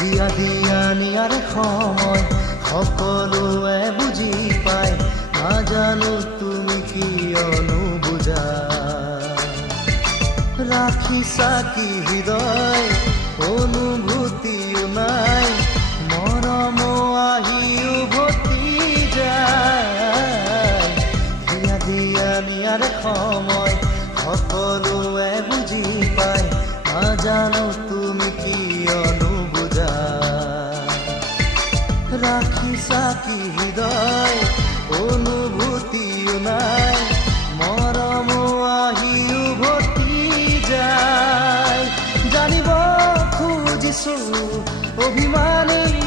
দিয়া দিয়া নিয়াৰ সময় সকলোৱে বুজি পায়, নাজানো তুমি কিয়নো বুজা। ৰাখিছা কি হৃদয়, অনুভূতিও নাই, মৰম আহি উভতি যায়। দিয়া দিয়া নিয়াৰ সময় সকলোৱে বুজি পায়, নাজানো ৰাখিছা সাকি হৃদয় অনুভূতি নাই মরম আহি উভতি যায়। জানিব খুঁজিছো অভিমানী